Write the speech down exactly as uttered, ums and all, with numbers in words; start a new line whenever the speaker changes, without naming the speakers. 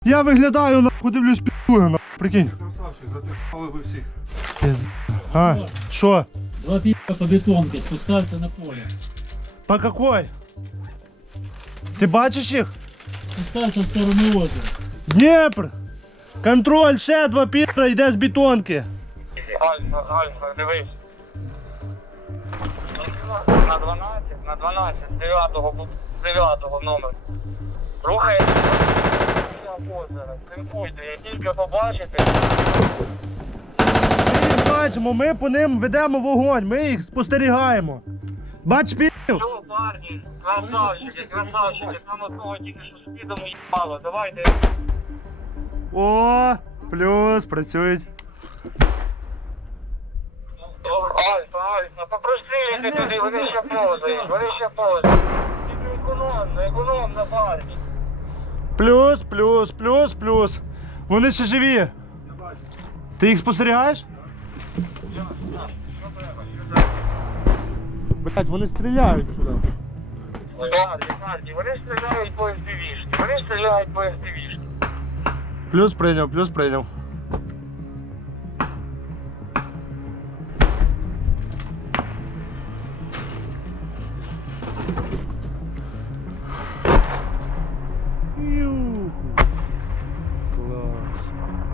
Я виглядаю, нахуй, дивлюсь, пі***ю, нахуй, прикинь.
Красавчик, затирали ви всіх.
Пиз- А, що?
Два пи***а по бетонке спускаются на поле.
По какой? Ти бачиш їх?
Спускаются в сторону озера.
Дніпр! Контроль, ще два пі***а йде з бетонки.
Альфа, Альфа, дивись. На дванадцять, на дванадцять, з дев'ятого, бу- з дев'ятого номер. Рухається до озера. Цинкуйте, як тільки побачите.
Ми їх бачимо, ми по ним ведемо вогонь, ми їх спостерігаємо. Бач пів?
Що, парні, красавчики, красавчики, там одного тільки що спідом їбало. Давайте.
О, плюс, працюють.
Альфа, Альфа, попросили туди, вони ще повзають, вони ще повзають. Тільки економно, економно, парні.
Плюс, плюс, плюс, плюс. Вони ще живі. Ти їх спостерігаєш? Блять, вони стріляють сюди.
Парні, парні, вони стріляють по ес пі ві-шки, вони стріляють по ес пі ві-шки.
Плюс прийняв, плюс прийняв.